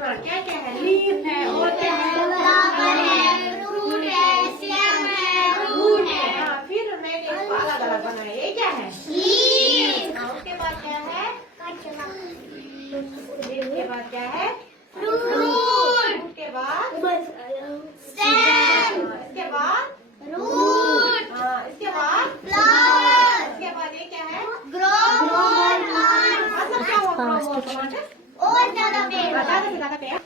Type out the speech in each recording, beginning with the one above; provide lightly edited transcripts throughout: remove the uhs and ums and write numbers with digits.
क्या क्या है? लीफ है और क्या है? फ्लावर है, फ्रूट है, स्टेम है, रूट है। हाँ, फिर मैंने इसको अलग अलग बनाया। ये क्या है? लीफ। उसके बाद क्या है? लीफ के बाद क्या है? फ्रूट के बाद स्टेम, इसके बाद रूट, इसके बाद फ्लावर, इसके बाद ये क्या है? ग्रोवर। मतलब क्या हुआ ग्रोवर टमाटर? और ज्यादा पेड़, ज्यादा से ज्यादा पेड़।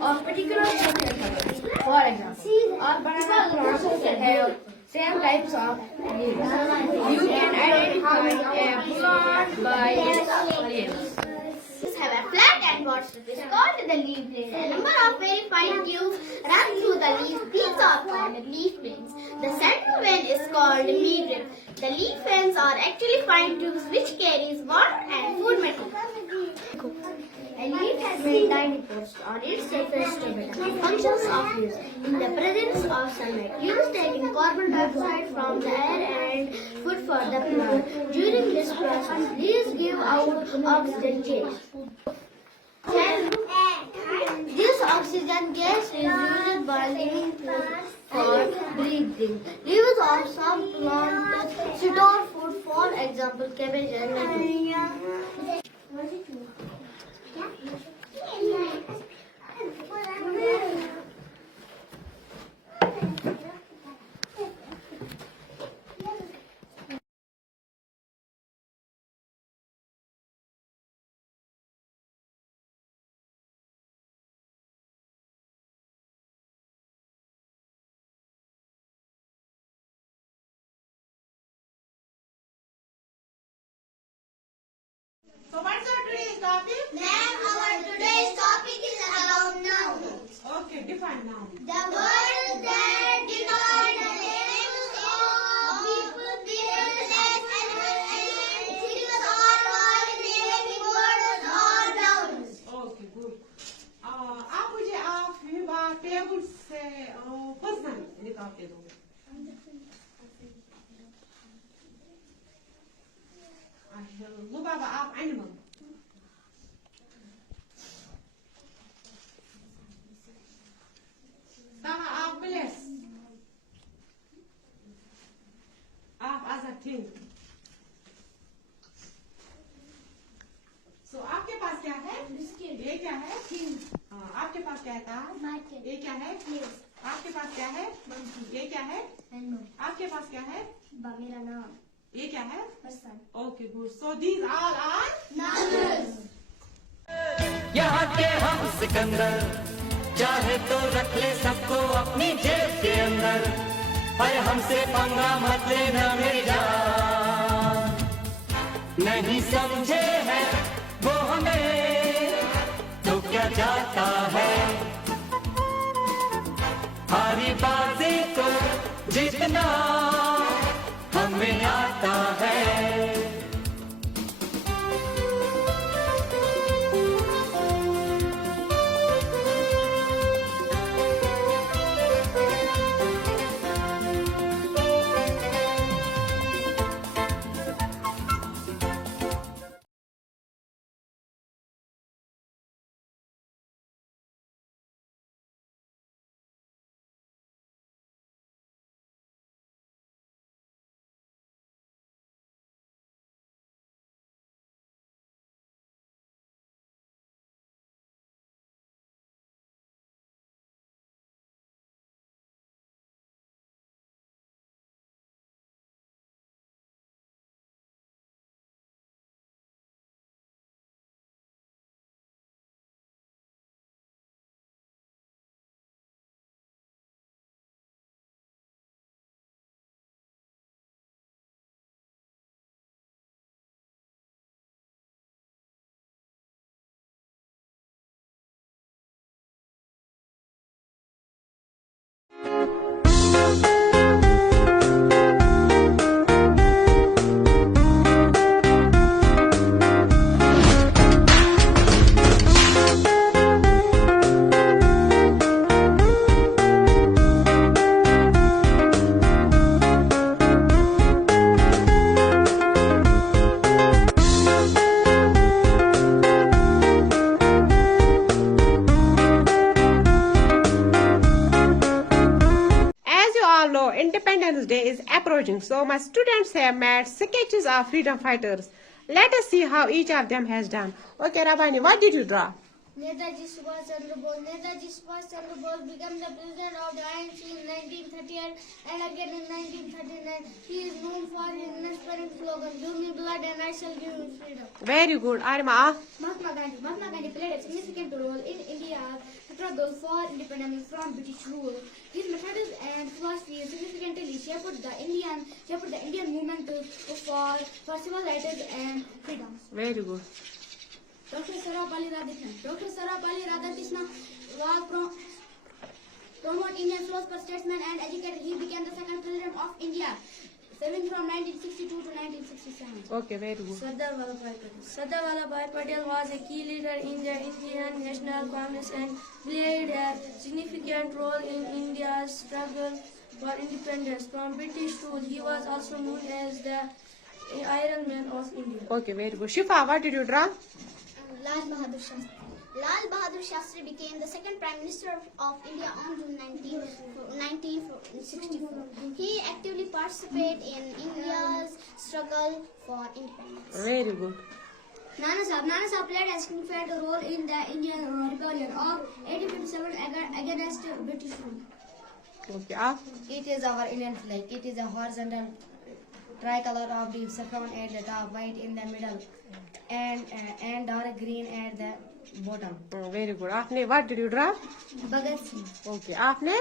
Of particular for example, our banana plants have same types of leaves. You can identify a plant by its leaves. Leaves have a flat end bottom is called the leaf vein. A number of very fine tubes run through the leaf. These are called leaf veins. The central vein is called midrib. The leaf veins are actually fine tubes which carries water and food material. A leaf has many tiny pores on its surface to become functions of leaves. In the presence of sunlight, leaves take in carbon dioxide from the air and food for the plant. During this process, leaves give out oxygen gas. This oxygen gas is used by living plants for breathing. Leaves of some plants store food, for example, cabbage and lettuce. So what's our today's topic? Ma'am, our today's topic is about nouns. Okay, define nouns. The words that denote the names of people, places, animals, things or naming words or nouns. Okay, good. आप मुझे आप table से person निकाल के दोगे. लुबाबा आप animal. Sama आप place. आप as a thing. So आपके पास क्या है? ये क्या है? आपके पास क्या है? ये क्या है? आपके पास क्या है? ये क्या है? आपके पास क्या है? मेरा नाम. ये क्या है? Okay good. So these all are nouns. यहाँ के हम सिकंदर चाहे तो रख ले सबको अपनी जेब के अंदर, पर हमसे पंगा मत लेना मेरी जान. नहीं समझे हैं वो हमें तो क्या जाता है, हारी बाजी को जीतना हमें आता है. Independence Day is approaching, so my students have made sketches of freedom fighters. Let us see how each of them has done. Okay, Rabani, what did you draw? Netaji Subhash Chandra Bose. Netaji Subhash Chandra Bose became the president of the INC in 1938 and again in 1939. He is known for his inspiring slogan, "Give me blood and I shall give you freedom." Very good. Arima. Mahatma Gandhi played a significant role in India's struggle for independence from British rule. His methods and philosophy significantly shaped the Indian movement for civil rights and freedoms. Very good. Dr. Sarvapalli Radhakrishnan was promoted Indian philosopher, statesman and educator. He became the second president of India, serving from 1962 to 1967. Okay, very good. Sardar Vallabhbhai Patel was a key leader in the Indian National Congress and played a significant role in India's struggle for independence from British rule. He was also known as the Iron Man of India. Okay, very good. Shifa, what did you draw? Lal Bahadur Shastri. Lal Bahadur Shastri became the second Prime Minister of India on June 1964. He actively participated in India's struggle for independence. Very good. Nana Sahib played a significant role in the Indian rebellion of 1857 against British rule. Okay, It is our Indian flag. It is a horizontal tricolor of the saffron at the top, white in the middle, and dark green at the bottom. Very good. Aapne, what did you draw? Bhagat Singh. Okay, aapne?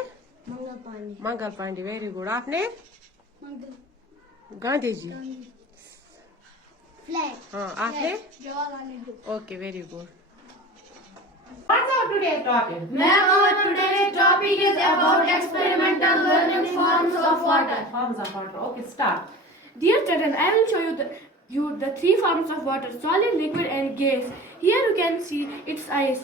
Mangal Pandey. Mangal Pandey. Very good. Aapne? Gandhi ji. Flag. Aapne? Jawaharlal Nehru. Okay, very good. What's our today's topic? Ma'am, our today's topic is about experimental learning forms of water. Forms of water. Okay, start. Dear children, I will show you the three forms of water: solid, liquid and gas. Here you can see its ice.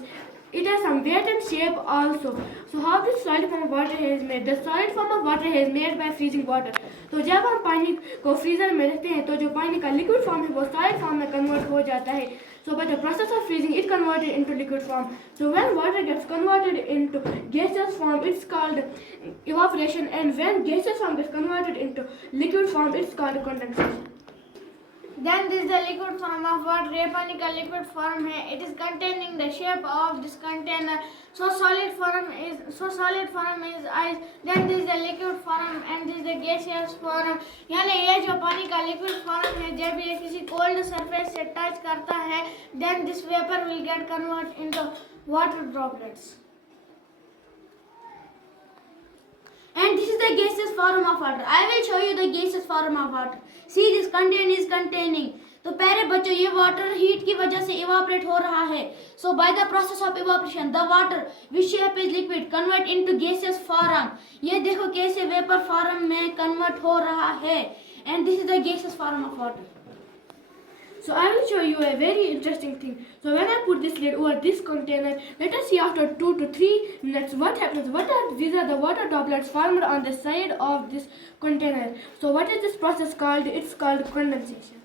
It has some weight and shape also. So how this solid form of water is made? The solid form of water is made by freezing water. तो जब हम पानी को freezer में रखते हैं तो जो पानी का लिक्विड फॉर्म है वो सॉलिड फॉर्म में कन्वर्ट हो जाता है. So by the process of freezing, it converted into liquid form. So when water gets converted into gaseous form, it's called evaporation, and when gaseous form gets converted into liquid form, it's called condensation. Then this is the liquid form of water. ये पानी का liquid form है. It is containing the shape of this container. So solid form is ice. Then this is the liquid form and this is the gaseous form. यानी ये जो पानी का liquid form है, जब ये किसी cold surface से touch करता है, then this vapor will get converted into water droplets. And this is the gaseous form of water. I will show you the gaseous form of water. See, this container is containing. तो प्यारे बच्चों, ये water heat की वजह से evaporate हो रहा है. So by the process of evaporation, the water which shape is liquid convert into gaseous form. ये देखो कैसे वेपर फॉर्म में कन्वर्ट हो रहा है. And this is the gaseous form of water. So I will show you a very interesting thing. So when I put this lid over this container, let us see after 2 to 3 minutes what happens. These are the water droplets formed on the side of this container. So what is this process called? It's called condensation.